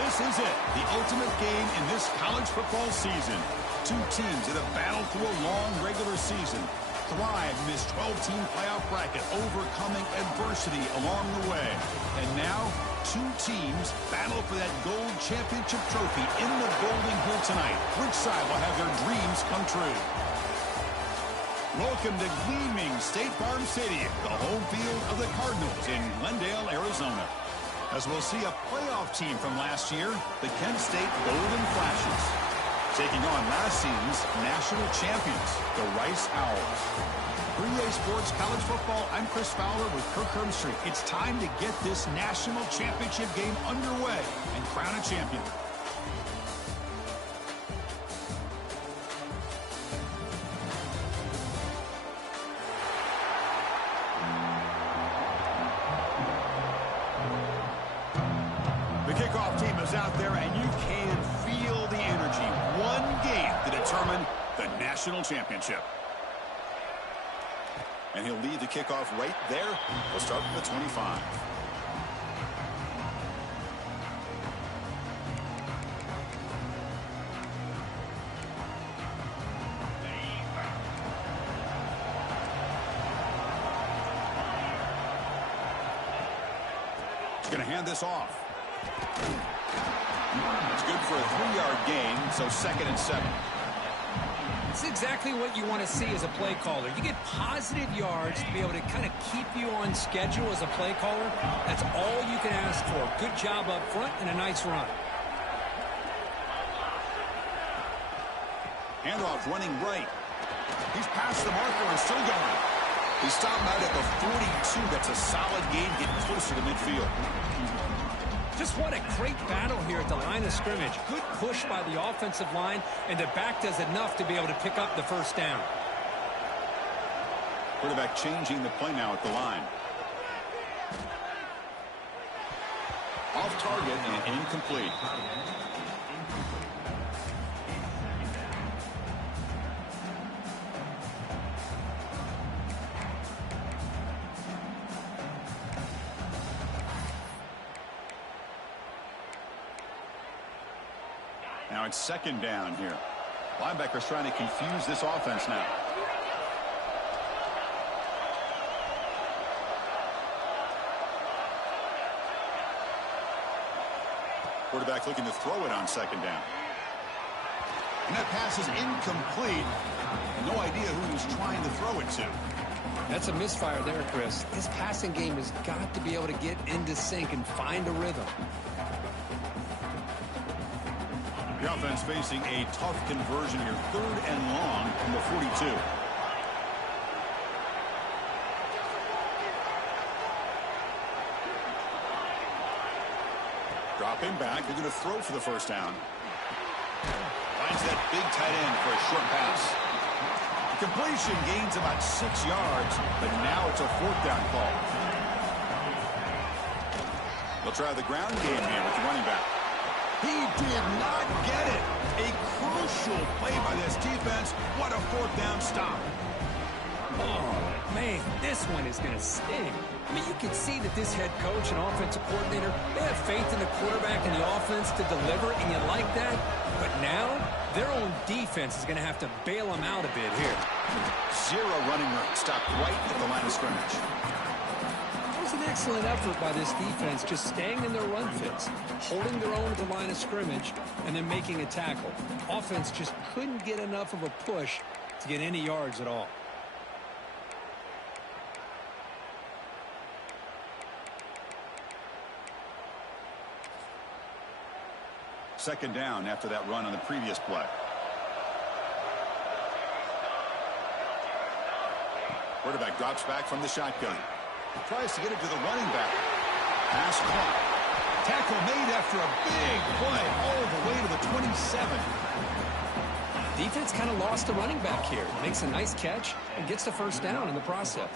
This is it, the ultimate game in this college football season. Two teams that have battled through a long regular season, thrived in this 12-team playoff bracket, overcoming adversity along the way. And now, two teams battle for that gold championship trophy in the building here tonight. Which side will have their dreams come true? Welcome to gleaming State Farm Stadium, the home field of the Cardinals in Glendale, Arizona. As we'll see a playoff team from last year, the Kent State Golden Flashes, taking on last season's national champions, the Rice Owls. For EA Sports College Football, I'm Chris Fowler with Kirk Herbstreit. It's time to get this national championship game underway and crown a champion. Out there, and you can feel the energy. One game to determine the national championship. And he'll lead the kickoff right there. We'll start from the 25. He's going to hand this off. It's good for a 3-yard gain, so 2nd and 7. It's exactly what you want to see as a play caller. You get positive yards to be able to kind of keep you on schedule as a play caller. That's all you can ask for. Good job up front and a nice run. Handoff running right. He's past the marker and still going. He stopped out at the 42. That's a solid gain, getting closer to midfield. Just what a great battle here at the line of scrimmage. Good push by the offensive line, and the back does enough to be able to pick up the first down. Quarterback changing the play now at the line. Off target and incomplete. Now it's 2nd down here. Linebackers trying to confuse this offense now. Quarterback looking to throw it on 2nd down. And that pass is incomplete. No idea who he was trying to throw it to. That's a misfire there, Chris. This passing game has got to be able to get into sync and find a rhythm. The offense facing a tough conversion here. 3rd and long from the 42. Dropping back. They're going to throw for the first down. Finds that big tight end for a short pass. The completion gains about 6 yards, but now it's a 4th down call. They'll try the ground game here with the running back. He did not get it. A crucial play by this defense. What a 4th down stop. Oh, man, this one is going to sting. I mean, you can see that this head coach and offensive coordinator, they have faith in the quarterback and the offense to deliver, and you like that. But now, their own defense is going to have to bail them out a bit here. 0 running room. Stopped right at the line of scrimmage. An excellent effort by this defense, just staying in their run fits, holding their own at the line of scrimmage, and then making a tackle. Offense just couldn't get enough of a push to get any yards at all. Second down after that run on the previous play. Quarterback drops back from the shotgun. Tries to get it to the running back. Pass caught. Tackle made after a big play all the way to the 27. Defense kind of lost the running back here. Makes a nice catch and gets the first down in the process.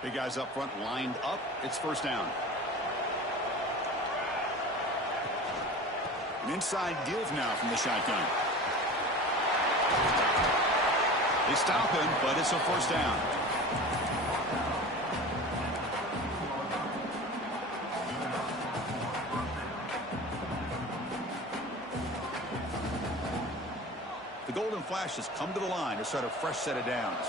Big guys up front lined up. It's first down. An inside give now from the shotgun. They stop him, but it's a first down. Golden Flashes come to the line to start a fresh set of downs.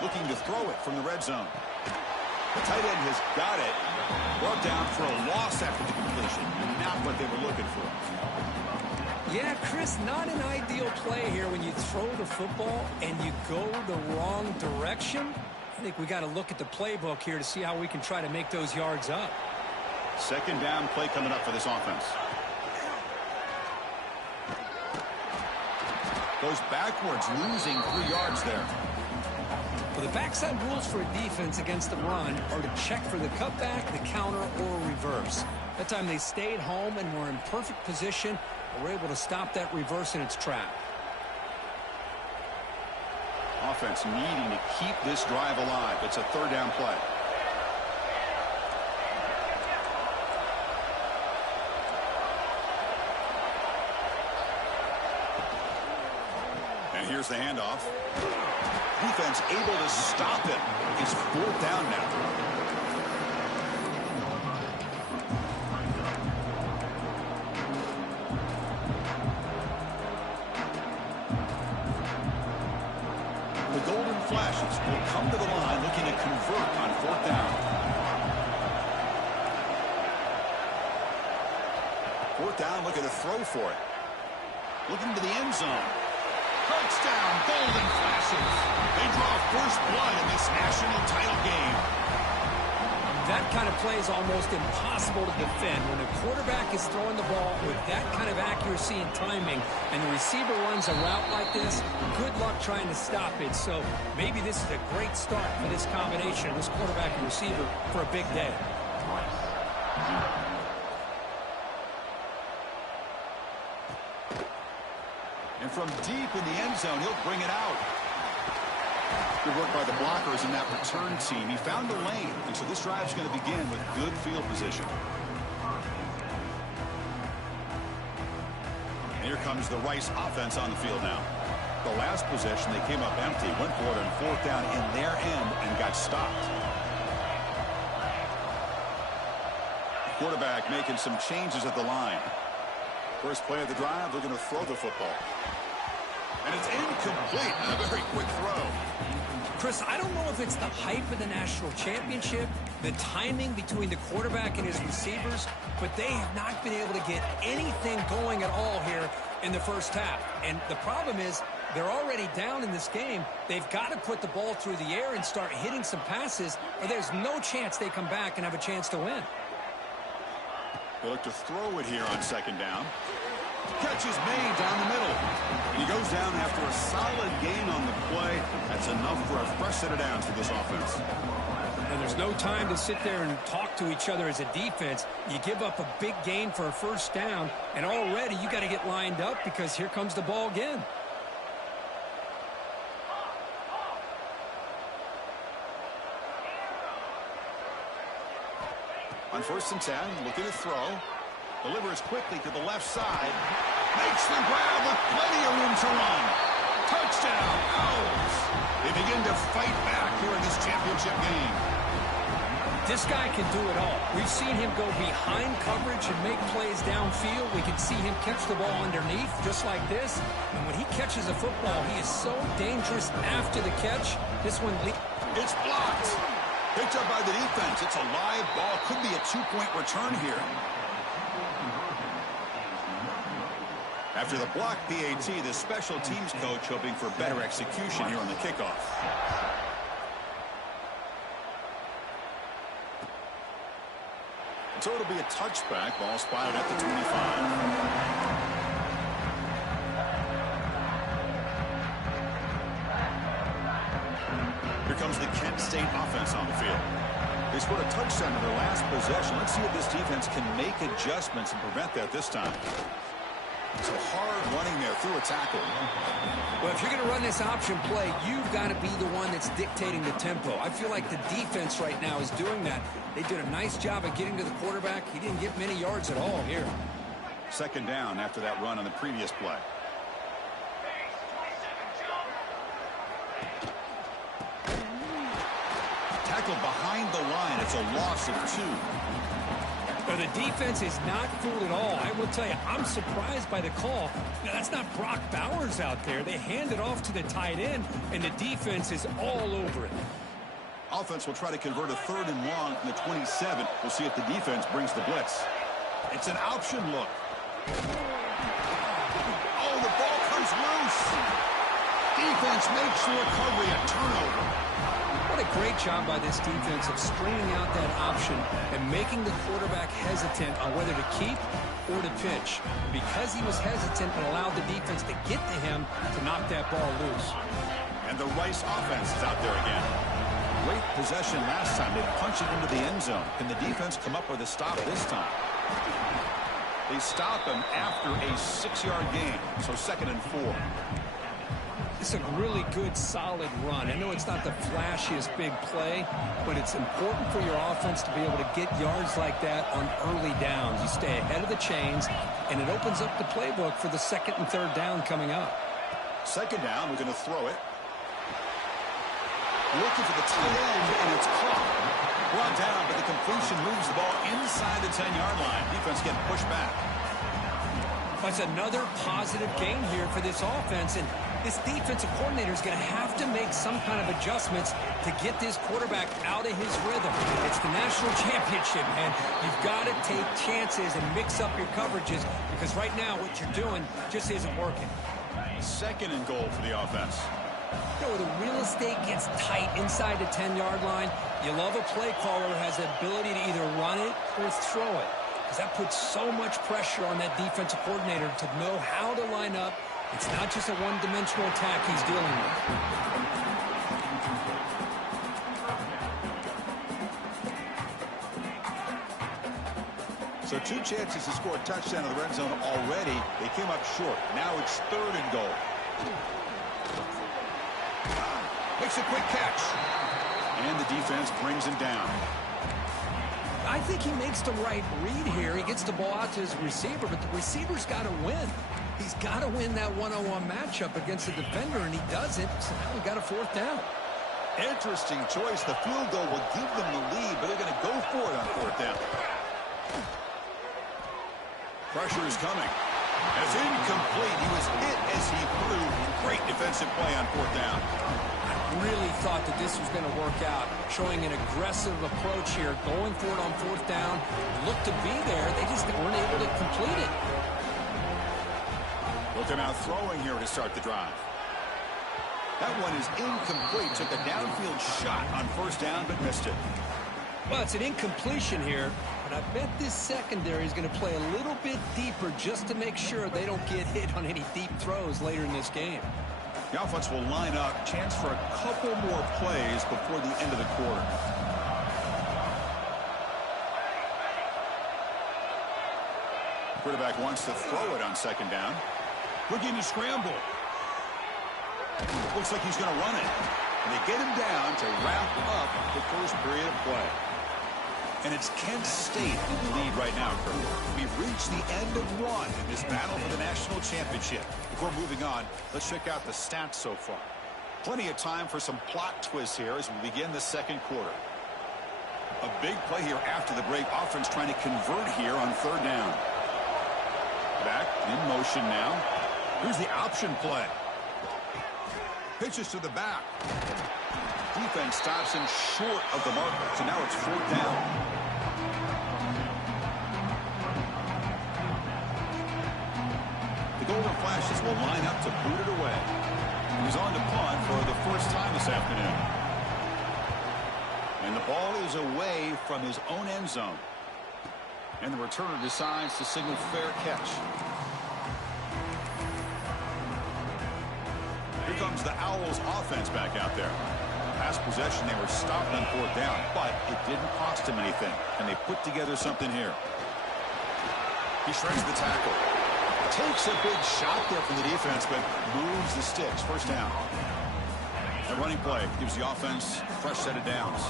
Looking to throw it from the red zone. The tight end has got it. Brought down for a loss after the completion. Not what they were looking for. Yeah, Chris, not an ideal play here when you throw the football and you go the wrong direction. I think we got to look at the playbook here to see how we can try to make those yards up. Second down play coming up for this offense. Goes backwards, losing 3 yards there. Well, the backside rules for a defense against the run are to check for the cutback, the counter, or reverse. That time they stayed home and were in perfect position. Were able to stop that reverse in its track. Offense needing to keep this drive alive. It's a third down play. And here's the handoff. Defense able to stop it. It's 4th down now. Flashes will come to the line looking to convert on 4th down. 4th down, looking to throw for it. Looking to the end zone. Touchdown, Golden Flashes. They draw first blood in this national title game. That kind of play is almost impossible to defend. When a quarterback is throwing the ball with that kind of accuracy and timing, and the receiver runs a route like this, good luck trying to stop it. So maybe this is a great start for this combination, this quarterback and receiver, for a big day. And from deep in the end zone, he'll bring it out. Good work by the blockers in that return team. He found the lane, and so this drive's going to begin with good field position. And here comes the Rice offense on the field now. The last possession, they came up empty, went for it on 4th down in their end and got stopped. The quarterback making some changes at the line. First play of the drive, they're going to throw the football. And it's incomplete on a very quick throw. Chris, I don't know if it's the hype of the national championship, the timing between the quarterback and his receivers, but they have not been able to get anything going at all here in the first half. And the problem is they're already down in this game. They've got to put the ball through the air and start hitting some passes, or there's no chance they come back and have a chance to win. They look to throw it here on 2nd down. Catch is made down the middle. And he goes down after a solid gain on the play. That's enough for a fresh set of downs for this offense. And there's no time to sit there and talk to each other as a defense. You give up a big gain for a first down, and already you got to get lined up because here comes the ball again. On 1st and 10, looking to throw. Delivers quickly to the left side. Makes the grab with plenty of room to run. Touchdown, Owls. They begin to fight back here in this championship game. This guy can do it all. We've seen him go behind coverage and make plays downfield. We can see him catch the ball underneath just like this. And when he catches a football, he is so dangerous after the catch. This one... It's blocked. Picked up by the defense. It's a live ball. Could be a 2-point return here. After the block PAT, the special teams coach hoping for better execution here on the kickoff. So it'll be a touchback. Ball spotted at the 25. Here comes the Kent State offense on the field. They scored a touchdown in their last possession. Let's see if this defense can make adjustments and prevent that this time. So hard running there through a tackle. Well, if you're going to run this option play, you've got to be the one that's dictating the tempo. I feel like the defense right now is doing that. They did a nice job of getting to the quarterback. He didn't get many yards at all here. 2nd down after that run on the previous play. Tackled behind the line. It's a loss of 2. Now, the defense is not fooled at all. I will tell you, I'm surprised by the call. Now, that's not Brock Bowers out there. They hand it off to the tight end, and the defense is all over it. Offense will try to convert a 3rd and long from the 27. We'll see if the defense brings the blitz. It's an option look. Oh, the ball comes loose. Defense makes the recovery a turnover. What a great job by this defense of stringing out that option and making the quarterback hesitant on whether to keep or to pitch. Because he was hesitant and allowed the defense to get to him to knock that ball loose. And the Rice offense is out there again. Great possession last time. They punched it into the end zone. Can the defense come up with a stop this time? They stop him after a 6-yard gain, so 2nd and 4. It's a really good, solid run. I know it's not the flashiest big play, but it's important for your offense to be able to get yards like that on early downs. You stay ahead of the chains, and it opens up the playbook for the 2nd and 3rd down coming up. 2nd down, we're going to throw it. Looking for the tight end, and it's caught. Brought down, but the completion moves the ball inside the 10-yard line. Defense getting pushed back. That's another positive gain here for this offense, and this defensive coordinator is going to have to make some kind of adjustments to get this quarterback out of his rhythm. It's the national championship, man. You've got to take chances and mix up your coverages because right now what you're doing just isn't working. 2nd and goal for the offense. You know, the real estate gets tight inside the 10-yard line. You love a play caller who has the ability to either run it or throw it because that puts so much pressure on that defensive coordinator to know how to line up. It's not just a one-dimensional attack he's dealing with. So 2 chances to score a touchdown in the red zone already. They came up short. Now it's 3rd and goal. Makes a quick catch. And the defense brings him down. I think he makes the right read here. He gets the ball out to his receiver, but the receiver's got to win. He's got to win that one-on-one matchup against the defender, and he doesn't. So now we got a 4th down. Interesting choice. The field goal will give them the lead, but they're going to go for it on 4th down. Pressure is coming. It's incomplete. He was hit as he threw. Great defensive play on 4th down. I really thought that this was going to work out, showing an aggressive approach here, going for it on 4th down. Looked to be there. They just weren't able to complete it. Look, they're now throwing here to start the drive. That one is incomplete. Took a downfield shot on 1st down, but missed it. Well, it's an incompletion here, but I bet this secondary is going to play a little bit deeper just to make sure they don't get hit on any deep throws later in this game. The offense will line up. Chance for a couple more plays before the end of the quarter. Quarterback wants to throw it on 2nd down. Looking to scramble. Looks like he's going to run it. And they get him down to wrap up the 1st period of play. And it's Kent State in the lead right now, Kurt. We've reached the end of one in this battle for the national championship. Before moving on, let's check out the stats so far. Plenty of time for some plot twists here as we begin the 2nd quarter. A big play here after the break. Offense trying to convert here on 3rd down. Back in motion now. Here's the option play. Pitches to the back. Defense stops him short of the marker. So now it's 4th down. The Golden Flashes will line up to boot it away. He's on to punt for the 1st time this afternoon. And the ball is away from his own end zone. And the returner decides to signal fair catch. Here comes the Owls offense back out there. Last possession, they were stopped on 4th down, but it didn't cost him anything. And they put together something here. He shreds the tackle. Takes a big shot there from the defense, but moves the sticks. 1st down. The running play gives the offense a fresh set of downs.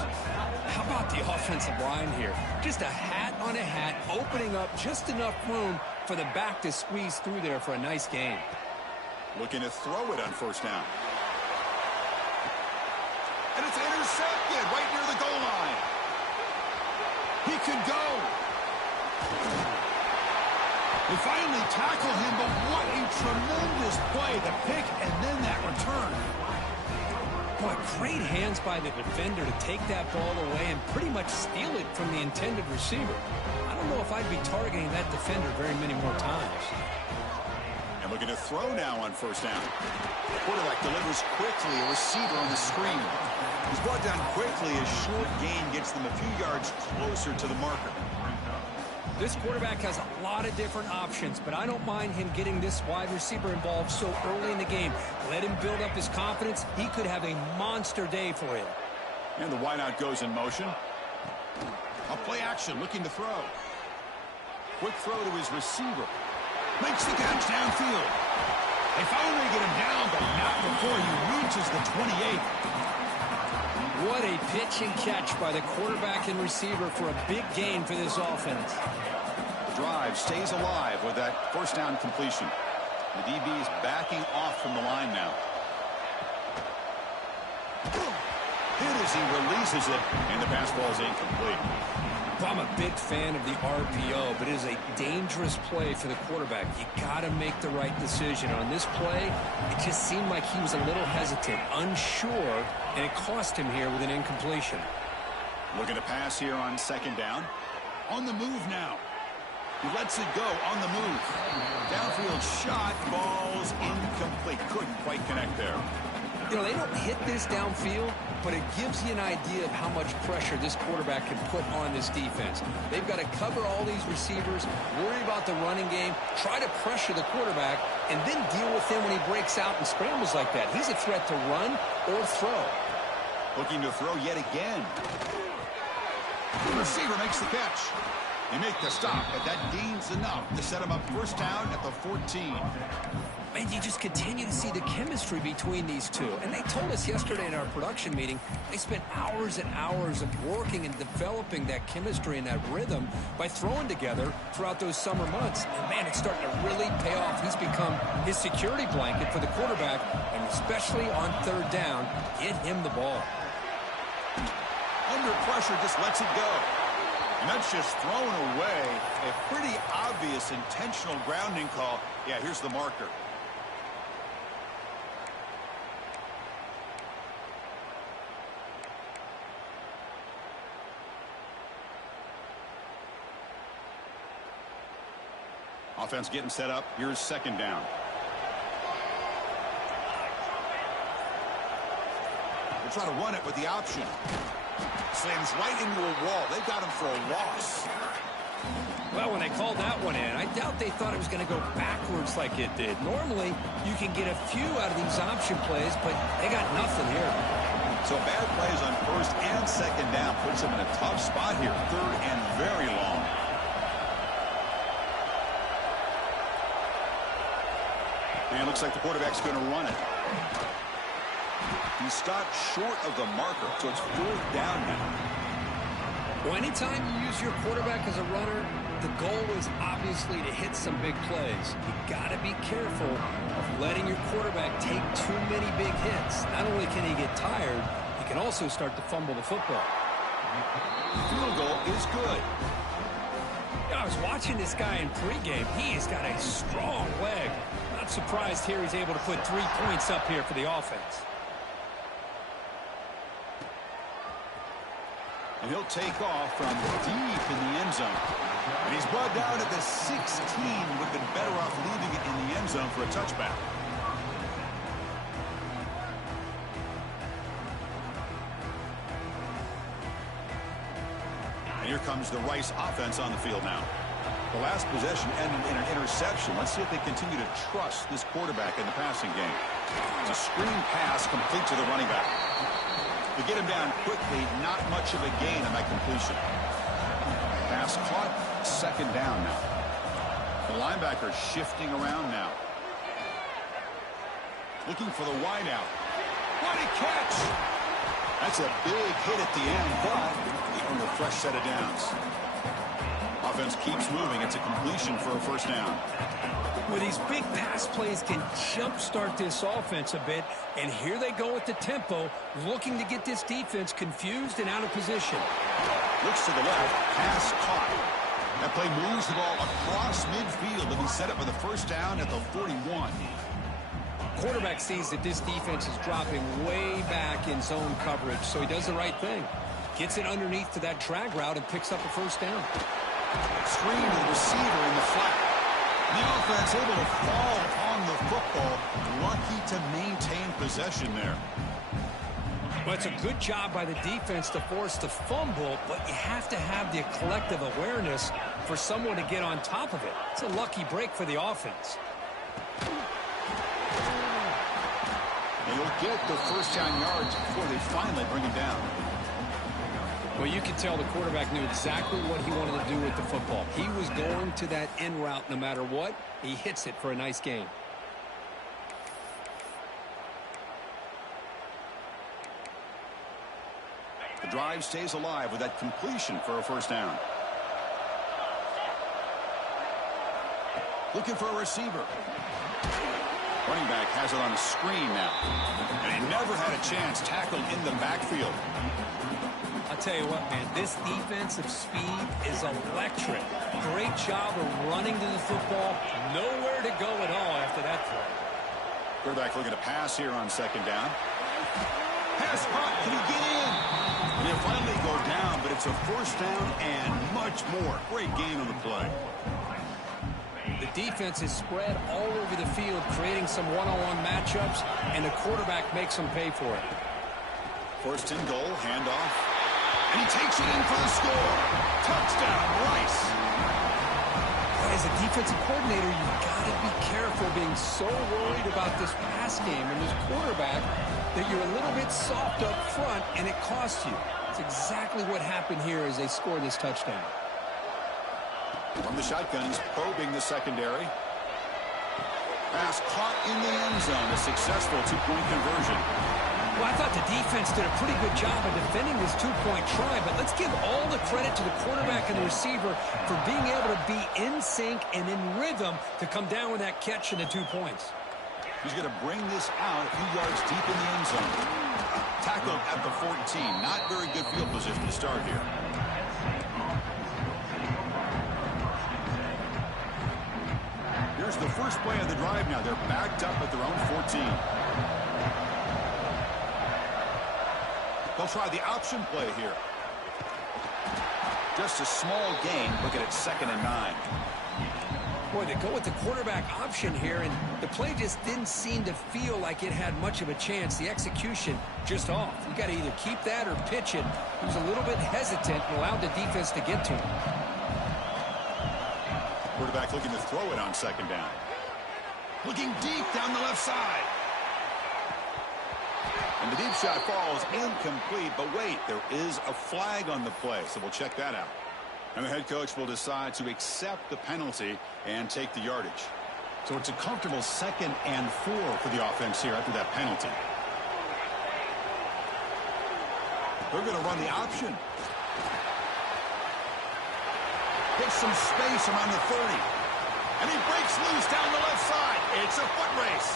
How about the offensive line here? Just a hat on a hat, opening up just enough room for the back to squeeze through there for a nice game. Looking to throw it on 1st down. And it's intercepted right near the goal line. He could go. They finally tackle him, but what a tremendous play. The pick and then that return. Boy, great hands by the defender to take that ball away and pretty much steal it from the intended receiver. I don't know if I'd be targeting that defender very many more times. And looking to throw now on first down. The quarterback delivers quickly, a receiver on the screen. He's brought down quickly. A short gain gets them a few yards closer to the marker. This quarterback has a lot of different options, but I don't mind him getting this wide receiver involved so early in the game. Let him build up his confidence. He could have a monster day for him. And the wideout goes in motion. A play action, looking to throw. Quick throw to his receiver. Makes the catch downfield. They finally get him down, but not before he reaches the 28. What a pitch and catch by the quarterback and receiver for a big gain for this offense. The drive stays alive with that first down completion. The DB is backing off from the line now. Hit as he releases it, and the pass ball is incomplete. I'm a big fan of the RPO, but it is a dangerous play for the quarterback. You got to make the right decision. On this play, it just seemed like he was a little hesitant, unsure, and it cost him here with an incompletion. Looking to pass here on second down. On the move now. He lets it go on the move. Downfield shot, ball's incomplete. Couldn't quite connect there. You know, they don't hit this downfield, but it gives you an idea of how much pressure this quarterback can put on this defense. They've got to cover all these receivers, worry about the running game, try to pressure the quarterback, and then deal with him when he breaks out and scrambles like that. He's a threat to run or throw. Looking to throw yet again. The receiver makes the catch. They make the stop, but that gains enough to set him up first down at the 14. And you just continue to see the chemistry between these two. And they told us yesterday in our production meeting, they spent hours and hours of working and developing that chemistry and that rhythm by throwing together throughout those summer months. And, man, it's starting to really pay off. He's become his security blanket for the quarterback, and especially on third down, get him the ball. Under pressure, just lets it go. And that's just thrown away. A pretty obvious intentional grounding call. Yeah, here's the marker. Offense getting set up. Here's second down. They'll try to run it with the option. Slams right into a wall. They've got him for a loss. Well, when they called that one in, I doubt they thought it was going to go backwards like it did. Normally, you can get a few out of these option plays, but they got nothing here. So bad plays on first and second down puts them in a tough spot here. Third and very long. And it looks like the quarterback's going to run it. He stopped short of the marker, so it's fourth down now. Well, anytime you use your quarterback as a runner, the goal is obviously to hit some big plays. You got to be careful of letting your quarterback take too many big hits. Not only can he get tired, he can also start to fumble the football. Field goal is good. I was watching this guy in pregame. He has got a strong leg. Not surprised here he's able to put 3 points up here for the offense. And he'll take off from deep in the end zone. And he's brought down at the 16. Would have been better off leaving it in the end zone for a touchback. And here comes the Rice offense on the field now. The last possession ended in an interception. Let's see if they continue to trust this quarterback in the passing game. It's a screen pass complete to the running back. To get him down quickly, not much of a gain on that completion. Pass caught, second down now. The linebacker shifting around now. Looking for the wideout. What a catch! That's a big hit at the end, but he earned a fresh set of downs. Offense keeps moving. It's a completion for a first down. Well, these big pass plays can jumpstart this offense a bit, and here they go with the tempo, looking to get this defense confused and out of position. Looks to the left, pass caught. That play moves the ball across midfield and be set up for the first down at the 41. Quarterback sees that this defense is dropping way back in zone coverage, so he does the right thing. Gets it underneath to that drag route and picks up a first down. Screen to the receiver in the flat. The offense able to fall on the football. Lucky to maintain possession there. Well, it's a good job by the defense to force the fumble, but you have to have the collective awareness for someone to get on top of it. It's a lucky break for the offense. They'll get the first down yards before they finally bring him down. Well, you can tell the quarterback knew exactly what he wanted to do with the football. He was going to that end route no matter what. He hits it for a nice gain. The drive stays alive with that completion for a first down. Looking for a receiver. Running back has it on a screen now. And he never had a chance tackled in the backfield. I'll tell you what, man, this defensive speed is electric. Great job of running to the football. Nowhere to go at all after that throw. Quarterback looking to pass here on second down. Pass caught. Can he get in? And he'll finally go down, but it's a first down and much more. Great gain on the play. The defense is spread all over the field, creating some one-on-one matchups, and the quarterback makes them pay for it. First and goal, handoff. And he takes it in for the score. Touchdown, Rice. As a defensive coordinator, you've got to be careful being so worried about this pass game and this quarterback that you're a little bit soft up front, and it costs you. It's exactly what happened here as they score this touchdown. From the shotgun, he's probing the secondary. Pass caught in the end zone. A successful two-point conversion. Well, I thought the defense did a pretty good job of defending this two-point try, but let's give all the credit to the quarterback and the receiver for being able to be in sync and in rhythm to come down with that catch and the 2 points. He's going to bring this out a few yards deep in the end zone. Tackled at the 14. Not very good field position to start here. Here's the first play of the drive now. They're backed up at their own 14. They'll try the option play here. Just a small gain. Looking at 2nd and 9. Boy, they go with the quarterback option here, and the play just didn't seem to feel like it had much of a chance. The execution just off. You got to either keep that or pitch it. He was a little bit hesitant and allowed the defense to get to him. Quarterback looking to throw it on second down. Looking deep down the left side. And the deep shot falls incomplete, but wait, there is a flag on the play, so we'll check that out. And the head coach will decide to accept the penalty and take the yardage. So it's a comfortable 2nd and 4 for the offense here after that penalty. They're going to run the option. Gets some space around the 30. And he breaks loose down the left side. It's a foot race.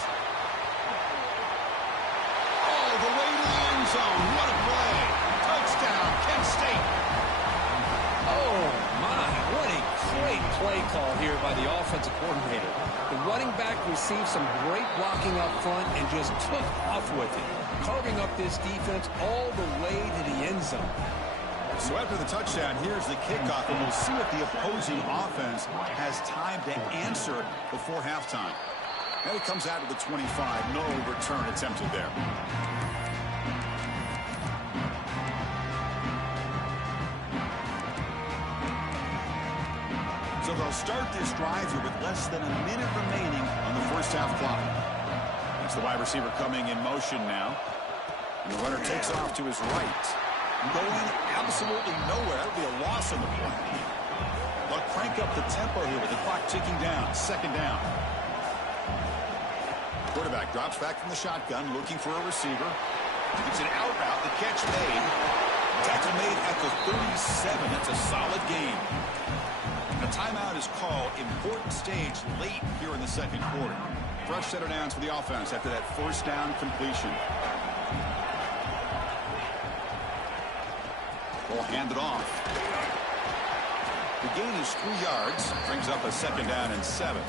All the way to the end zone. What a play. Touchdown, Kent State. Oh, my. What a great play call here by the offensive coordinator. The running back received some great blocking up front and just took off with it, carving up this defense all the way to the end zone. So after the touchdown, here's the kickoff, and we'll see if the opposing offense has time to answer before halftime. And it comes out of the 25. No return attempted there. So they'll start this drive here with less than a minute remaining on the first half clock. It's the wide receiver coming in motion now. And the runner takes off to his right. Going absolutely nowhere. That would be a loss on the play. They'll crank up the tempo here with the clock ticking down. 2nd down. Quarterback drops back from the shotgun, looking for a receiver. It's an out route. The catch made. Tackle made at the 37. That's a solid gain. A timeout is called. Important stage late here in the 2nd quarter. Fresh set of downs for the offense after that first down completion. Ball handed off. The gain is 3 yards, brings up a 2nd down and 7.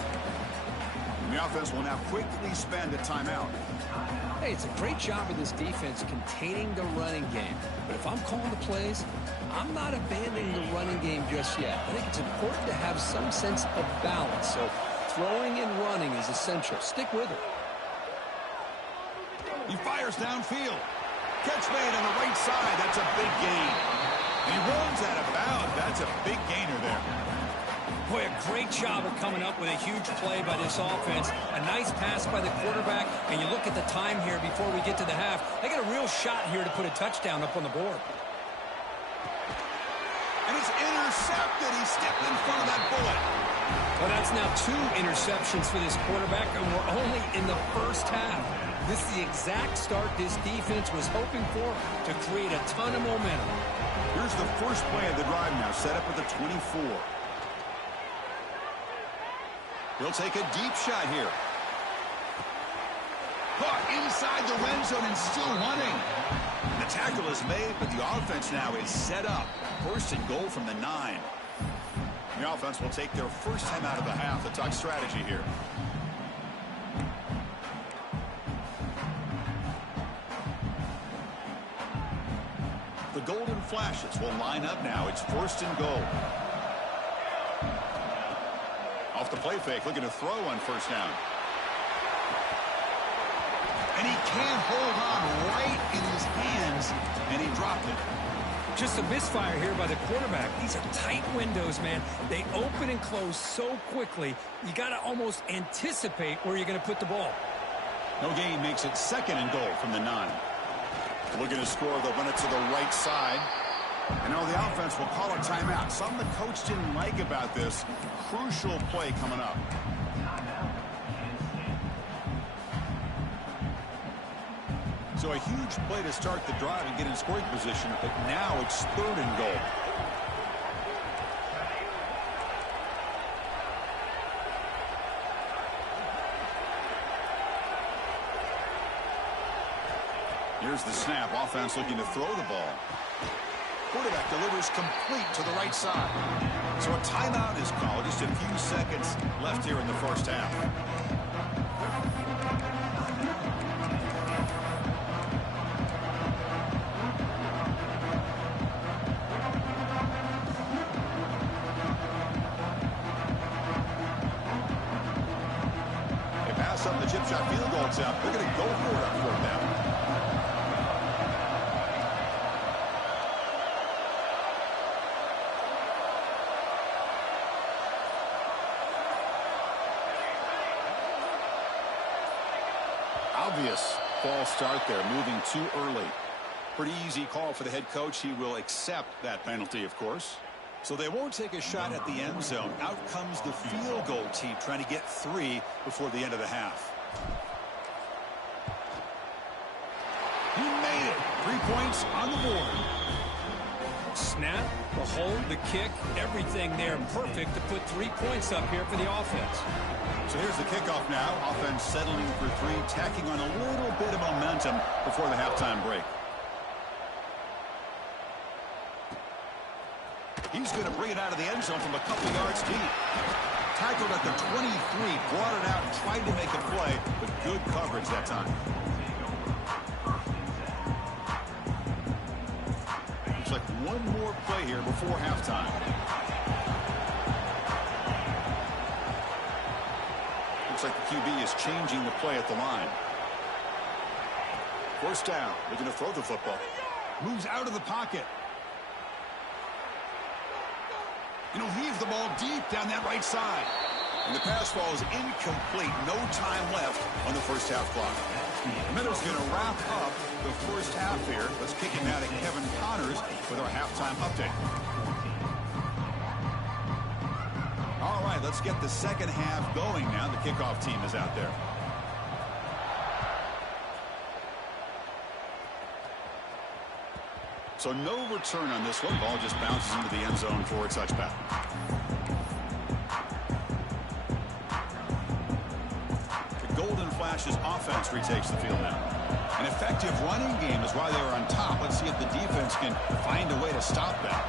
And the offense will now quickly spend a timeout. Hey, it's a great job of this defense containing the running game. But if I'm calling the plays, I'm not abandoning the running game just yet. I think it's important to have some sense of balance. So throwing and running is essential. Stick with it. He fires downfield. Catch made on the right side. That's a big gain. He runs out of bounds. That's a big gainer there. Boy, a great job of coming up with a huge play by this offense. A nice pass by the quarterback. And you look at the time here before we get to the half. They got a real shot here to put a touchdown up on the board. And it's intercepted. He stepped in front of that bullet. Well, that's now 2 interceptions for this quarterback, and we're only in the first half. This is the exact start this defense was hoping for to create a ton of momentum. Here's the first play of the drive now, set up at the 24. He'll take a deep shot here. Caught inside the end zone and still running. The tackle is made, but the offense now is set up. 1st and goal from the 9. The offense will take their first time out of the half. The talk strategy here. The Golden Flashes will line up now. It's 1st and goal. Off the play fake, looking to throw on 1st down. And he can't hold on right in his hands, and he dropped it. Just a misfire here by the quarterback. These are tight windows, man. They open and close so quickly, you got to almost anticipate where you're going to put the ball. No gain makes it 2nd and goal from the 9. Looking to score, they'll run it to the right side. And now the offense will call a timeout. Something the coach didn't like about this. Crucial play coming up. So a huge play to start the drive and get in scoring position, but now it's 3rd and goal. Here's the snap. Offense looking to throw the ball. Quarterback delivers complete to the right side. So a timeout is called. Just a few seconds left here in the first half. They pass up the chip shot field goal attempt. They're going to go for it on 4th down. Obvious false start there, moving too early. Pretty easy call for the head coach. He will accept that penalty, of course. So they won't take a shot at the end zone. Out comes the field goal team trying to get 3 before the end of the half. He made it. 3 points on the board. Snap, the hold, the kick, everything there perfect to put 3 points up here for the offense. So here's the kickoff now. Offense settling for 3, tacking on a little bit of momentum before the halftime break. He's going to bring it out of the end zone from a couple yards deep. Tackled at the 23, brought it out, tried to make a play, but good coverage that time. Looks like one more play here before halftime. Looks like the QB is changing the play at the line. 1st down. Looking to throw the football. Moves out of the pocket. Heaves the ball deep down that right side. And the pass ball is incomplete. No time left on the first half clock. Miller's going to wrap up the first half here. Let's kick it now to Kevin Connors with our halftime update. All right, let's get the second half going now. The kickoff team is out there. So no return on this one. Ball just bounces into the end zone for a touchback. The Golden Flashes offense retakes the field now. An effective running game is why they were on top. Let's see if the defense can find a way to stop that.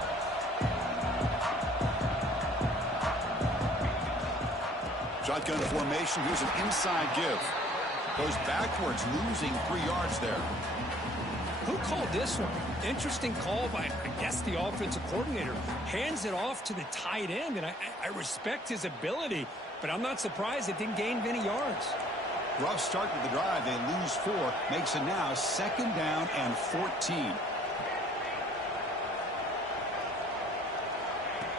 Shotgun formation. Here's an inside give. Goes backwards, losing 3 yards there. Who called this one? Interesting call by, I guess, the offensive coordinator. Hands it off to the tight end, and I respect his ability, but I'm not surprised it didn't gain many yards. Rough start to the drive. They lose 4. Makes it now 2nd down and 14.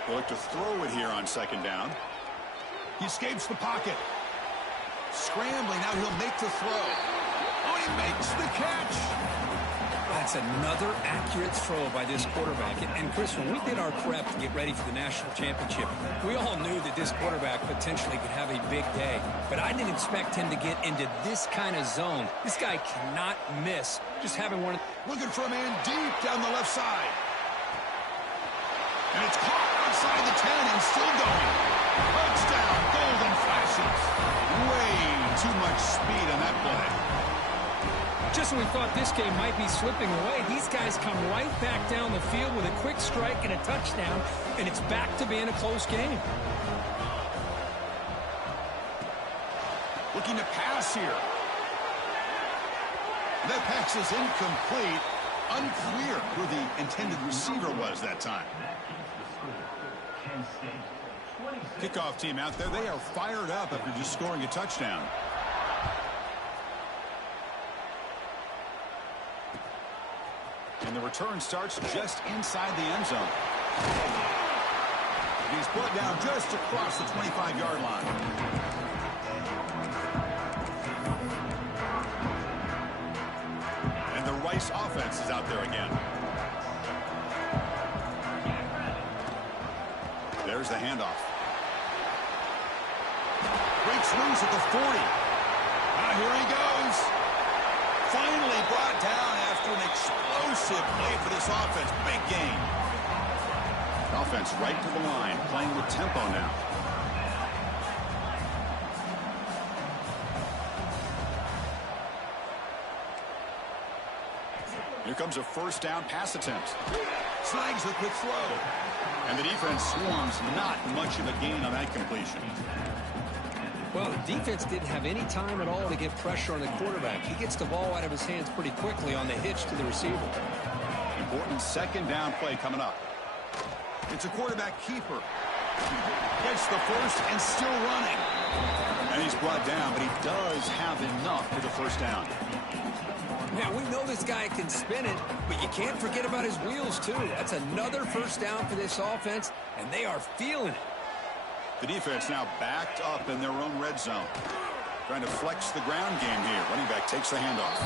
They look to throw it here on 2nd down. He escapes the pocket. Scrambling. Now he'll make the throw. Oh, he makes the catch. That's another accurate throw by this quarterback. And Chris, when we did our prep to get ready for the national championship, we all knew that this quarterback potentially could have a big day. But I didn't expect him to get into this kind of zone. This guy cannot miss. Just having one. Looking for a man deep down the left side. And it's caught outside the 10 and still going. Touchdown, Golden Flashes. Way too much speed on that play. Just when we thought this game might be slipping away, these guys come right back down the field with a quick strike and a touchdown, and it's back to being a close game. Looking to pass here. That pass is incomplete. Unclear who the intended receiver was that time. Kickoff team out there. They are fired up after just scoring a touchdown. And the return starts just inside the end zone. He's put down just across the 25-yard line. And the Rice offense is out there again. There's the handoff. Breaks loose at the 40. Here he goes. Finally brought down after an explosive play for this offense. Big gain. Offense right to the line, playing with tempo now. Here comes a 1st down pass attempt. Snags a quick throw. And the defense swarms. Not much of a gain on that completion. Well, the defense didn't have any time at all to get pressure on the quarterback. He gets the ball out of his hands pretty quickly on the hitch to the receiver. Important 2nd down play coming up. It's a quarterback keeper. Gets the first and still running. And he's brought down, but he does have enough for the 1st down. Yeah, we know this guy can spin it, but you can't forget about his wheels, too. That's another 1st down for this offense, and they are feeling it. The defense now backed up in their own red zone. Trying to flex the ground game here. Running back takes the handoff.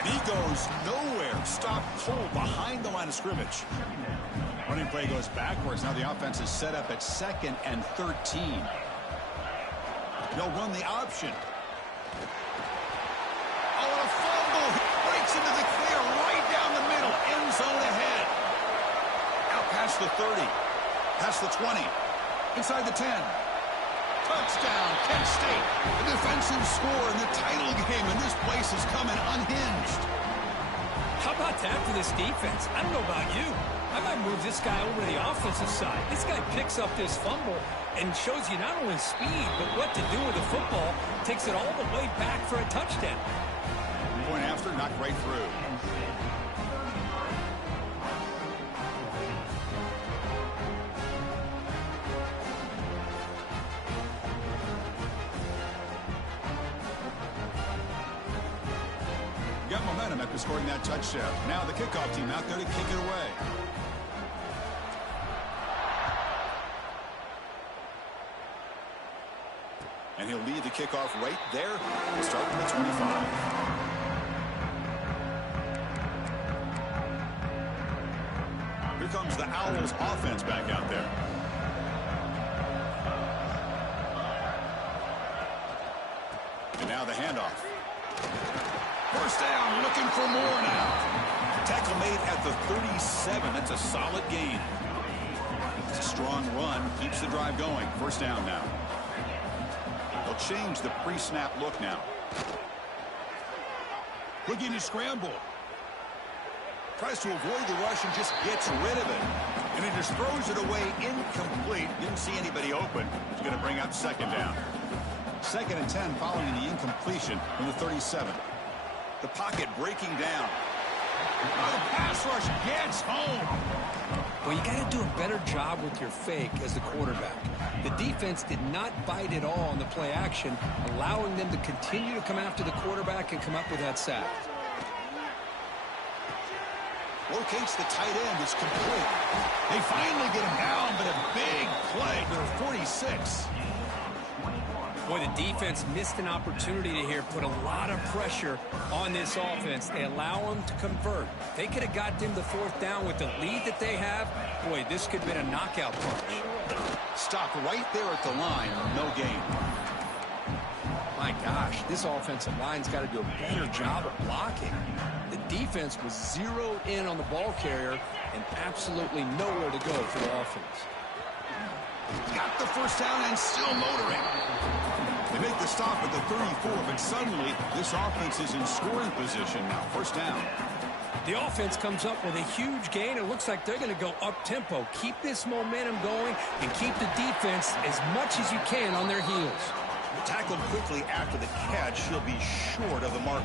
And he goes nowhere. Stop cold behind the line of scrimmage. Running play goes backwards. Now the offense is set up at 2nd and 13. They'll run the option. Oh, and a fumble. He breaks into the clear right down the middle. End zone ahead. Out past the 30. Past the 20. Inside the 10. Touchdown, Kent State. A defensive score in the title game, and this place is coming unhinged. How about that for this defense? I don't know about you. I might move this guy over to the offensive side. This guy picks up this fumble and shows you not only speed, but what to do with the football. Takes it all the way back for a touchdown. Point after, knocked right through. Got momentum after scoring that touchdown. Now the kickoff team out there to kick it away. And he'll lead the kickoff right there and start from the 25. Here comes the Owls offense back out there. And now the handoff. 1st down, looking for more now. Tackle made at the 37. That's a solid gain. It's a strong run. Keeps the drive going. 1st down now. They'll change the pre-snap look now. Looking to scramble. Tries to avoid the rush and just gets rid of it. And he just throws it away incomplete. Didn't see anybody open. He's going to bring up 2nd down. 2nd and 10 following the incompletion from the 37. The pocket breaking down. Oh, the pass rush gets home. Well, you got to do a better job with your fake as the quarterback. The defense did not bite at all on the play action, allowing them to continue to come after the quarterback and come up with that sack. Locates the tight end. It's complete. They finally get him down, but a big play to the 46. Boy, the defense missed an opportunity to here put a lot of pressure on this offense. They allow them to convert. They could have got them the 4th down with the lead that they have. Boy, this could have been a knockout punch. Stopped right there at the line. No gain. My gosh, this offensive line's got to do a better job of blocking. The defense was zeroed in on the ball carrier and absolutely nowhere to go for the offense. Got the 1st down and still motoring. They make the stop at the 34, but suddenly this offense is in scoring position now. 1st down. The offense comes up with a huge gain. It looks like they're going to go up-tempo. Keep this momentum going and keep the defense as much as you can on their heels. Tackled quickly after the catch. He'll be short of the marker.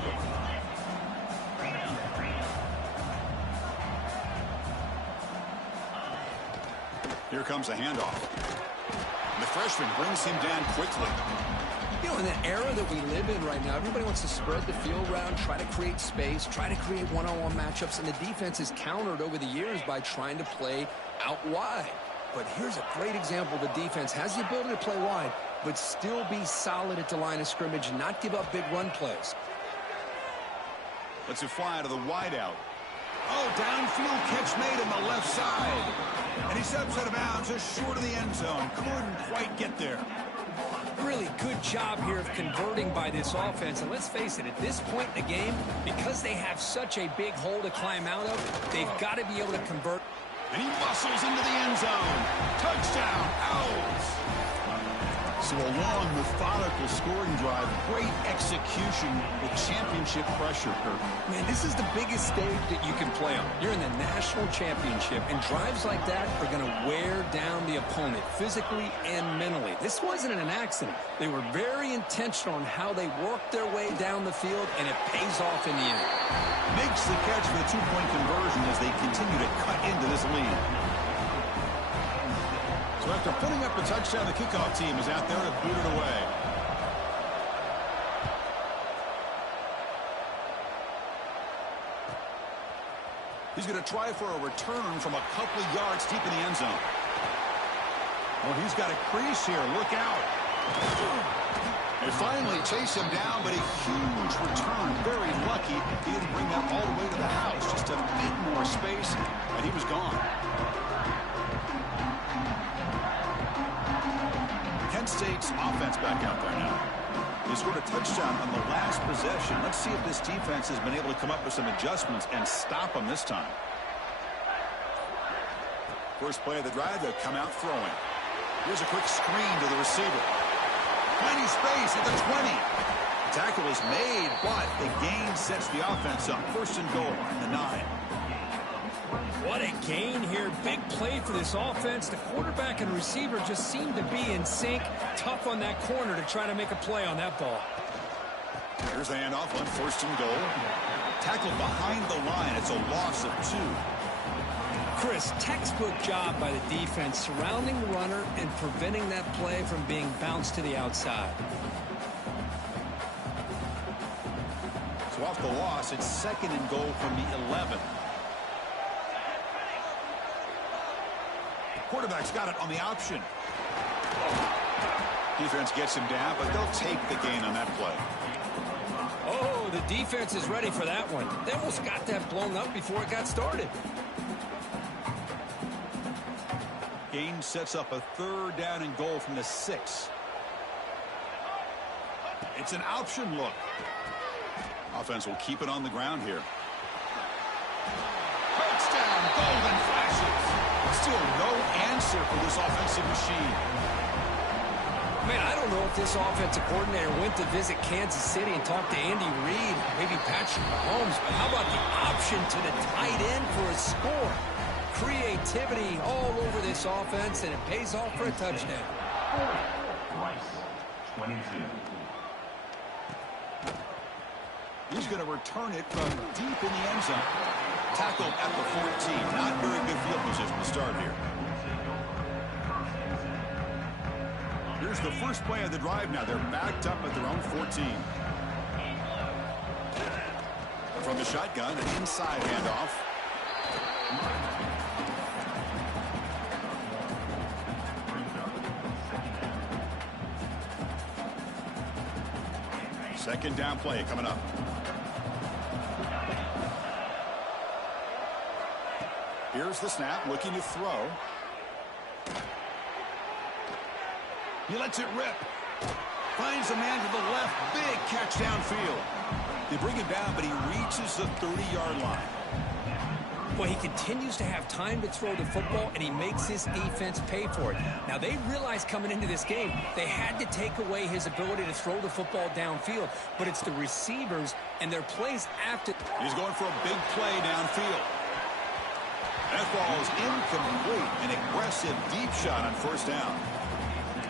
Here comes a handoff. The freshman brings him down quickly. You know, in the era that we live in right now, everybody wants to spread the field around, try to create space, try to create one-on-one matchups, and the defense is countered over the years by trying to play out wide. But here's a great example. The defense has the ability to play wide, but still be solid at the line of scrimmage and not give up big run plays. Let's it fly out of the wideout. Oh, downfield catch made on the left side. And he steps out of bounds just short of the end zone. Couldn't quite get there. Really good job here of converting by this offense. And let's face it, at this point in the game, because they have such a big hole to climb out of, they've got to be able to convert. And he muscles into the end zone. Touchdown, Owls. So a long, methodical scoring drive. Great execution with championship pressure, Kirk. Man, this is the biggest stage that you can play on. You're in the national championship, and drives like that are going to wear down the opponent physically and mentally. This wasn't an accident. They were very intentional on how they worked their way down the field, and it pays off in the end. Makes the catch for the 2-point conversion as they continue to cut into this lead. So after putting up a touchdown, the kickoff team is out there to boot it away. He's going to try for a return from a couple of yards deep in the end zone. Well, he's got a crease here. Look out. They finally chase him down, but a huge return. Very lucky he didn't bring that all the way to the house. Just a bit more space, and he was gone. Kent State's offense back out there now. They scored a touchdown on the last possession. Let's see if this defense has been able to come up with some adjustments and stop them this time. First play of the drive, they'll come out throwing. Here's a quick screen to the receiver. Plenty space at the 20. The tackle is made, but the gain sets the offense up. 1st and goal in the 9. What a gain here. Big play for this offense. The quarterback and receiver just seem to be in sync. Tough on that corner to try to make a play on that ball. Here's the handoff on 1st and goal. Tackled behind the line. It's a loss of 2. Chris, textbook job by the defense surrounding the runner and preventing that play from being bounced to the outside. So off the loss, it's 2nd and goal from the 11. Quarterback's got it on the option. Defense gets him down, but they'll take the gain on that play. Oh, the defense is ready for that one. They almost got that blown up before it got started. Gain sets up a 3rd down and goal from the 6. It's an option look. Offense will keep it on the ground here. Touchdown, golden flashes. Still no answer for this offensive machine. Man, I don't know if this offensive coordinator went to visit Kansas City and talked to Andy Reid, maybe Patrick Mahomes, but how about the option to the tight end for a score? Creativity all over this offense, and it pays off for a touchdown. 22. He's going to return it from deep in the end zone. Tackled at the 14. Not very good field position to start here. Here's the first play of the drive now. They're backed up at their own 14. From the shotgun, an inside handoff. Second down play coming up. Here's the snap, looking to throw. He lets it rip. Finds a man to the left. Big catch downfield. They bring him down, but he reaches the 30-yard line. Well, he continues to have time to throw the football, and he makes his defense pay for it. Now, they realized coming into this game, they had to take away his ability to throw the football downfield, but it's the receivers and their plays after. He's going for a big play downfield. That ball is incomplete. An aggressive deep shot on first down.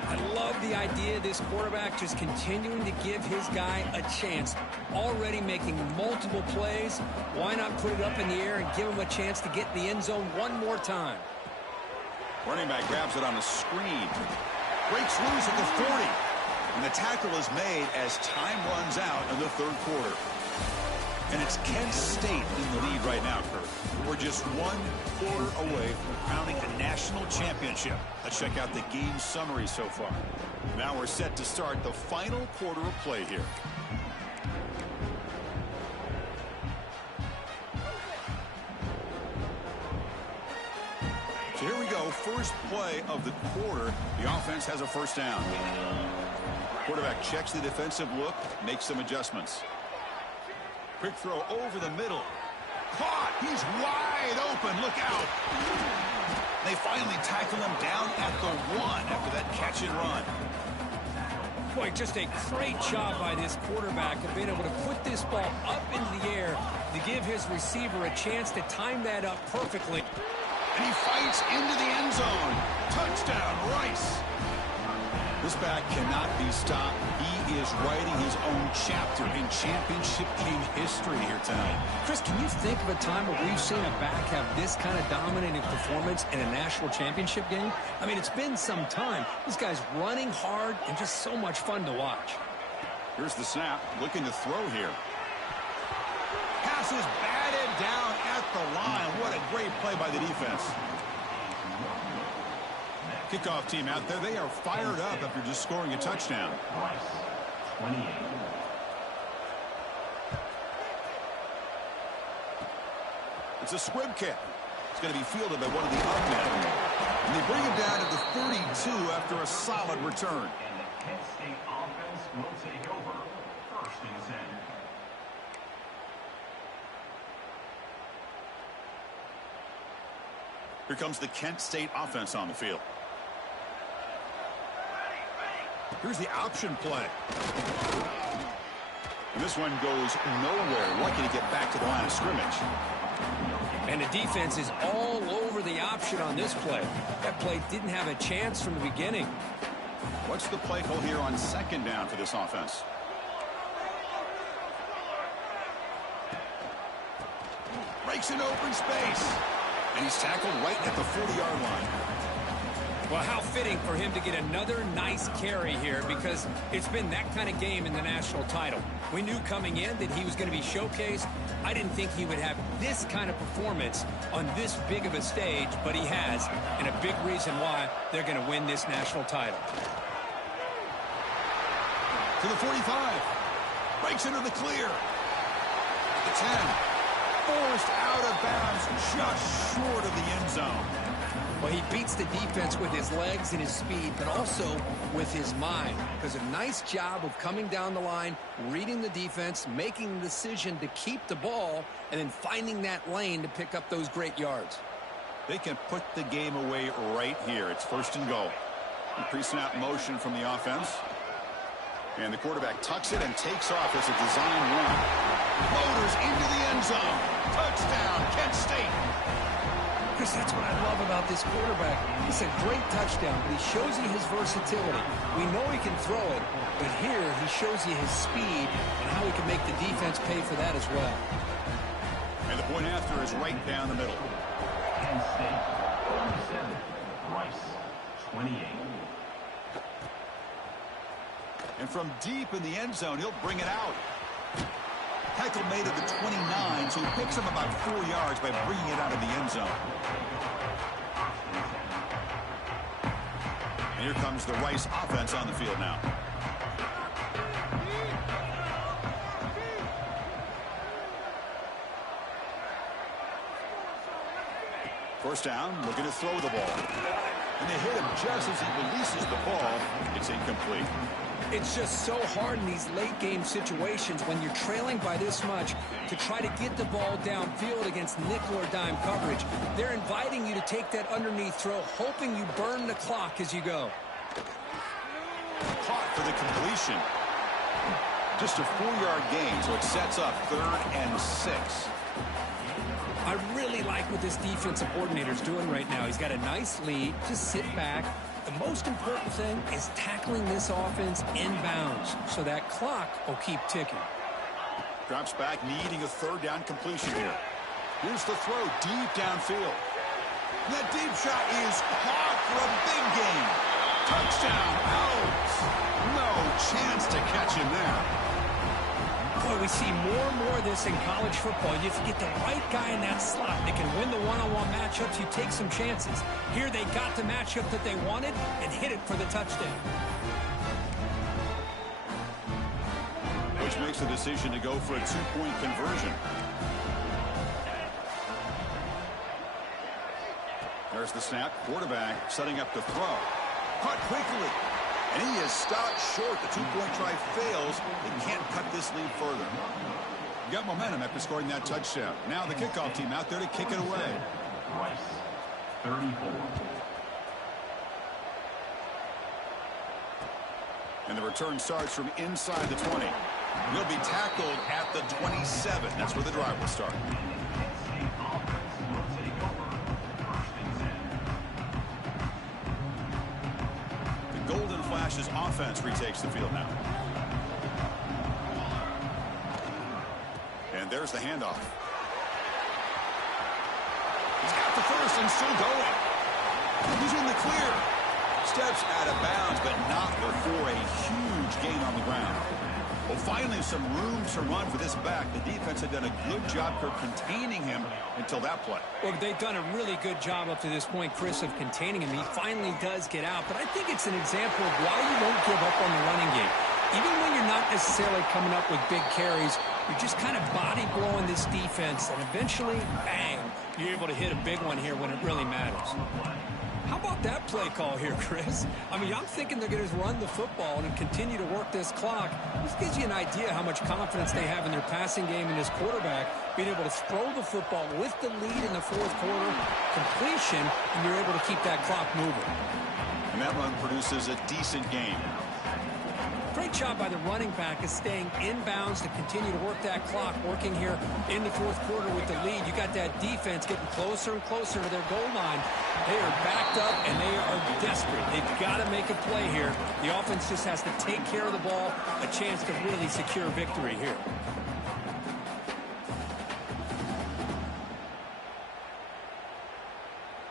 I love the idea of this quarterback just continuing to give his guy a chance. Already making multiple plays. Why not put it up in the air and give him a chance to get in the end zone one more time? Running back grabs it on a screen. Breaks loose at the 40. And the tackle is made as time runs out in the third quarter. And it's Kent State in the lead right now, Kurt. We're just 1 quarter away from crowning a national championship. Let's check out the game summary so far. Now we're set to start the final quarter of play here. So here we go. First play of the quarter. The offense has a first down. Quarterback checks the defensive look, makes some adjustments. Quick throw over the middle. Caught. He's wide open. Look out. They finally tackle him down at the 1 after that catch and run. Boy, just a great job by this quarterback of being able to put this ball up into the air to give his receiver a chance to time that up perfectly. And he fights into the end zone. Touchdown, Rice. This back cannot be stopped. He is writing his own chapter in championship game history here tonight. Chris, can you think of a time where we've seen a back have this kind of dominating performance in a national championship game? I mean, it's been some time. This guy's running hard and just so much fun to watch. Here's the snap, looking to throw here. Pass is batted down at the line. What a great play by the defense. Kickoff team out there. They are fired up after just scoring a touchdown. 28. It's a squib kick. It's going to be fielded by one of the up men. And they bring him down to the 32 after a solid return. And the Kent State offense will take over. First and 10. Here comes the Kent State offense on the field. Here's the option play. And this one goes nowhere. Lucky to get back to the line of scrimmage. And the defense is all over the option on this play. That play didn't have a chance from the beginning. What's the play call here on second down for this offense? Breaks in open space. And he's tackled right at the 40-yard line. Well, how fitting for him to get another nice carry here, because it's been that kind of game in the national title. We knew coming in that he was going to be showcased. I didn't think he would have this kind of performance on this big of a stage, but he has, and a big reason why they're going to win this national title. To the 45. Breaks into the clear. The 10. Forced out of bounds just short of the end zone. Well, he beats the defense with his legs and his speed, but also with his mind. Does a nice job of coming down the line, reading the defense, making the decision to keep the ball, and then finding that lane to pick up those great yards. They can put the game away right here. It's first and goal. Pre-snap motion from the offense. And the quarterback tucks it and takes off as a design run. Motors into the end zone. Touchdown, Kent State. Chris, that's what I love about this quarterback. It's a great touchdown, but he shows you his versatility. We know he can throw it, but here he shows you his speed and how he can make the defense pay for that as well. And the point after is right down the middle. Penn State, 47. Rice, 28. And from deep in the end zone, he'll bring it out. Tackle made at the 29, so he picks him about 4 yards by bringing it out of the end zone. And here comes the Rice offense on the field now. First down, looking to throw the ball. And they hit him just as he releases the ball. It's incomplete. It's just so hard in these late-game situations when you're trailing by this much to try to get the ball downfield against nickel or dime coverage. They're inviting you to take that underneath throw, hoping you burn the clock as you go. Caught for the completion. Just a 4-yard gain, so it sets up 3rd and 6. I really like what this defensive coordinator's doing right now. He's got a nice lead. Just sit back. The most important thing is tackling this offense inbounds so that clock will keep ticking. Drops back, needing a 3rd down completion here. Here's the throw deep downfield. And that deep shot is caught for a big gain. Touchdown, out. No chance to catch him there. Boy, we see more and more of this in college football. If you get the right guy in that slot that can win the one-on-one matchups, you take some chances. Here they got the matchup that they wanted and hit it for the touchdown. Which makes the decision to go for a 2-point conversion. There's the snap. Quarterback setting up to throw. Caught quickly. And he is stopped short. The 2-point try fails. They can't cut this lead further. Got momentum after scoring that touchdown. Now the kickoff team out there to kick it away. Rice, 34. And the return starts from inside the 20. Will be tackled at the 27. That's where the drive will start. Flash's offense retakes the field now. And there's the handoff. He's got the first and still going. He's in the clear. Steps out of bounds, but not before a huge gain on the ground. Well, finally some room to run for this back. The defense had done a good job for containing him until that play. Well, they've done a really good job up to this point, Chris, of containing him. He finally does get out, but I think it's an example of why you won't give up on the running game. Even when you're not necessarily coming up with big carries, you're just kind of body blowing this defense, and eventually, bang, you're able to hit a big one here when it really matters. How about that play call here, Chris? I mean, I'm thinking they're going to run the football and continue to work this clock. This gives you an idea how much confidence they have in their passing game and this quarterback being able to throw the football with the lead in the 4th quarter, completion, and you're able to keep that clock moving. And that run produces a decent game. Great job by the running back is staying inbounds to continue to work that clock, working here in the 4th quarter with the lead. You got that defense getting closer and closer to their goal line. They are backed up, and they are desperate. They've got to make a play here. The offense just has to take care of the ball, a chance to really secure victory here.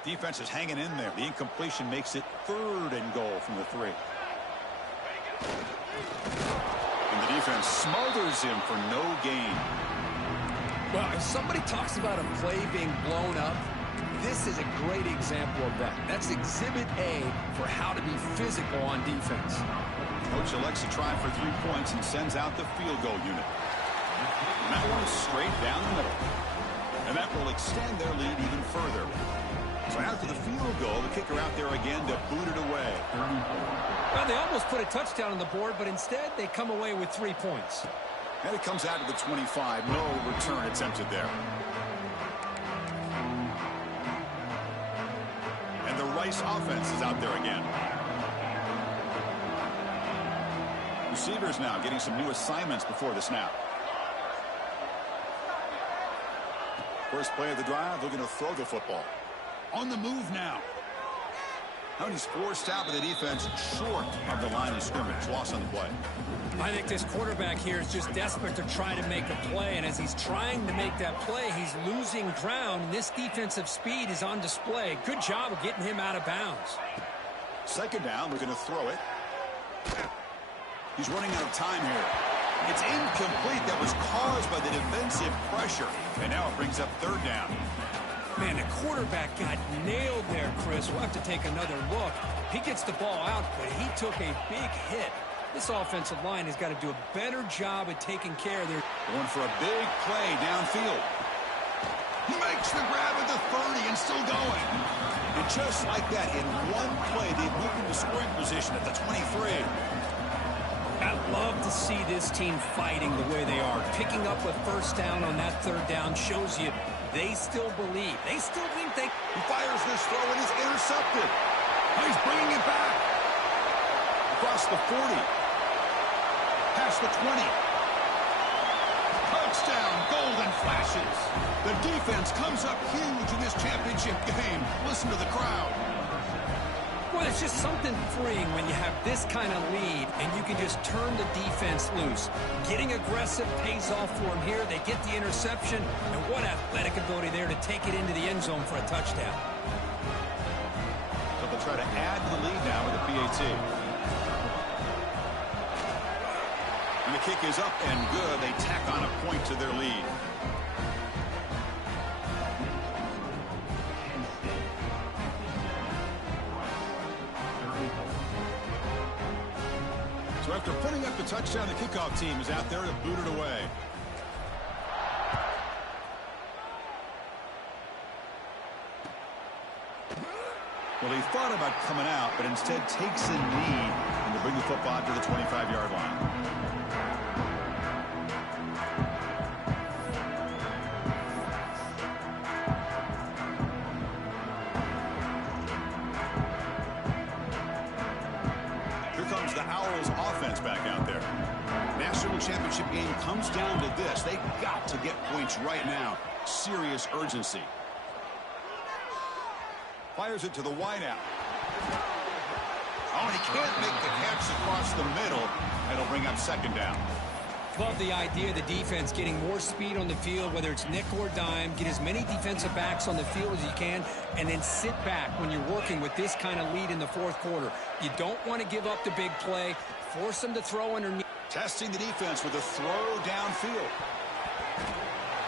Defense is hanging in there. The incompletion makes it 3rd and goal from the 3. And the defense smothers him for no gain. Well, if somebody talks about a play being blown up, this is a great example of that. That's Exhibit A for how to be physical on defense. Coach elects to try for 3 points and sends out the field goal unit. And that one is straight down the middle. And that will extend their lead even further. So after the field goal, the kicker out there again to boot it away. Well, they almost put a touchdown on the board, but instead they come away with 3 points. And it comes out to the 25. No return attempted there. And the Rice offense is out there again. Receivers now getting some new assignments before the snap. First play of the drive, looking to throw the football. On the move now. Now he's forced out by the defense short of the line of scrimmage. Loss on the play. I think this quarterback here is just desperate to try to make a play, and as he's trying to make that play, he's losing ground, and this defensive speed is on display. Good job of getting him out of bounds. Second down, we're going to throw it. He's running out of time here. It's incomplete. That was caused by the defensive pressure, and now it brings up third down. Man, the quarterback got nailed there, Chris. We'll have to take another look. He gets the ball out, but he took a big hit. This offensive line has got to do a better job at taking care of their... Going for a big play downfield. He makes the grab at the 30 and still going. And just like that, in one play, they moved into scoring position at the 23. I love to see this team fighting the way they are. Picking up a first down on that third down shows you they still believe. They still think they... He fires this throw and is intercepted. Now he's bringing it back. Across the 40. Past the 20. Touchdown, Golden Flashes. The defense comes up huge in this championship game. Listen to the crowd. Well, it's just something freeing when you have this kind of lead and you can just turn the defense loose. Getting aggressive pays off for them here. They get the interception, and what athletic ability there to take it into the end zone for a touchdown. So they'll try to add to the lead now with a PAT. And the kick is up and good. They tack on a point to their lead. So after putting up the touchdown, the kickoff team is out there to boot it away. Well, he thought about coming out, but instead takes a knee and to bring the football to the 25-yard line. Back out there. National championship game comes down to this. They've got to get points right now. Serious urgency. Fires it to the wideout. Oh, he can't make the catch across the middle. That'll bring up second down. Love the idea of the defense getting more speed on the field, whether it's nickel or dime. Get as many defensive backs on the field as you can, and then sit back when you're working with this kind of lead in the fourth quarter. You don't want to give up the big play. Force them to throw underneath. Testing the defense with a throw downfield.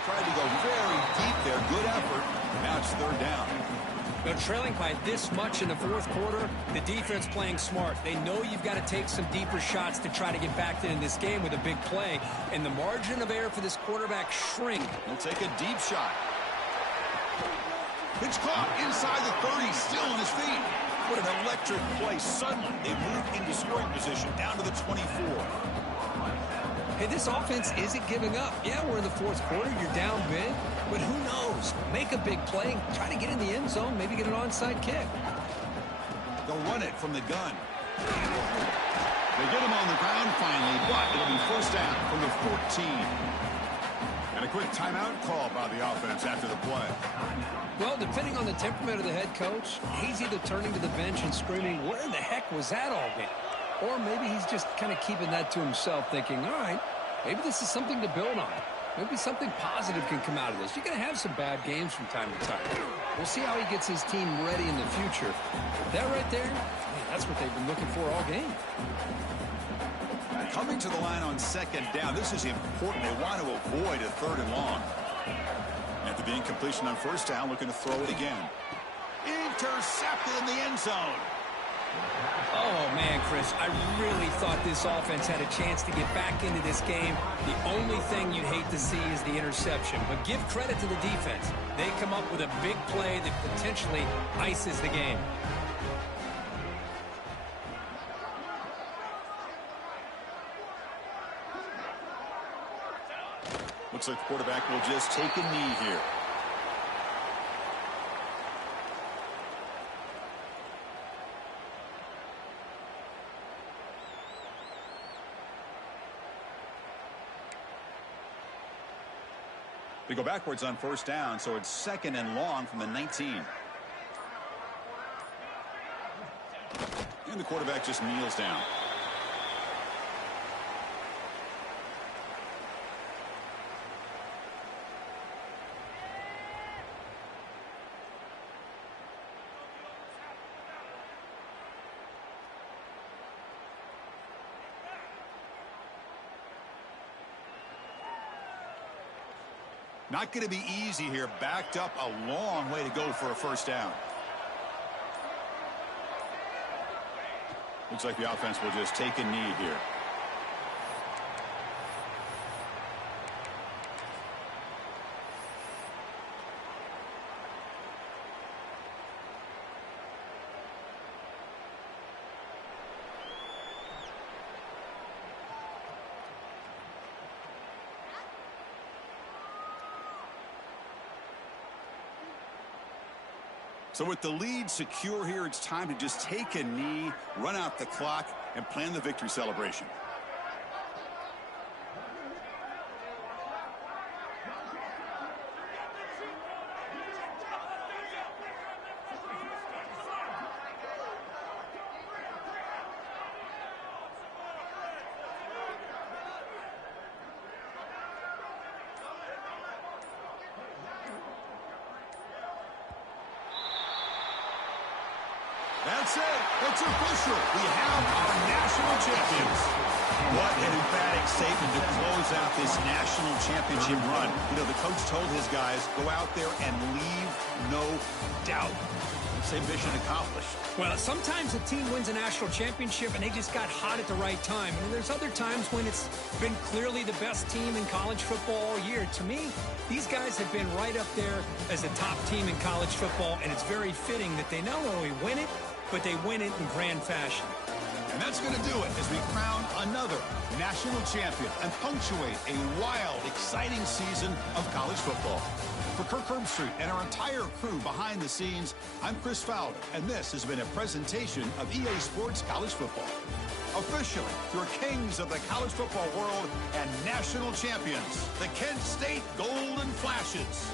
Tried to go very deep there. Good effort. Now it's third down. They're trailing by this much in the fourth quarter. The defense playing smart. They know you've got to take some deeper shots to try to get back in this game with a big play. And the margin of error for this quarterback shrink. He'll take a deep shot. It's caught inside the 30, still on his feet. What an electric play. Suddenly, they move into scoring position down to the 24. Hey, this offense isn't giving up. Yeah, we're in the fourth quarter. You're down big. But who knows? Make a big play. Try to get in the end zone. Maybe get an onside kick. They'll run it from the gun. They get him on the ground finally, but it'll be first down from the 14. And a quick timeout call by the offense after the play. Well, depending on the temperament of the head coach, he's either turning to the bench and screaming, where in the heck was that all game? Or maybe he's just kind of keeping that to himself, thinking, all right, maybe this is something to build on. Maybe something positive can come out of this. You're going to have some bad games from time to time. We'll see how he gets his team ready in the future. That right there, man, that's what they've been looking for all game. Coming to the line on second down, this is important. They want to avoid a third and long. After the incompletion on first down, looking to throw it again. Intercepted in the end zone. Oh, man, Chris, I really thought this offense had a chance to get back into this game. The only thing you'd hate to see is the interception. But give credit to the defense. They come up with a big play that potentially ices the game. Looks like the quarterback will just take a knee here. They go backwards on first down, so it's second and long from the 19. And the quarterback just kneels down. Not going to be easy here. Backed up a long way to go for a first down. Looks like the offense will just take a knee here. So with the lead secure here, it's time to just take a knee, run out the clock, and plan the victory celebration. That's it. It's official. We have our national champions. What an emphatic statement to close out this national championship run. You know, the coach told his guys, go out there and leave no doubt. Same mission accomplished. Well, sometimes a team wins a national championship and they just got hot at the right time. And there's other times when it's been clearly the best team in college football all year. To me, these guys have been right up there as the top team in college football, and it's very fitting that they not only win it, but they win it in grand fashion. And that's going to do it as we crown another national champion and punctuate a wild, exciting season of college football. For Kirk Herbstreit and our entire crew behind the scenes, I'm Chris Fowler, and this has been a presentation of EA Sports College Football. Officially, your kings of the college football world and national champions, the Kent State Golden Flashes.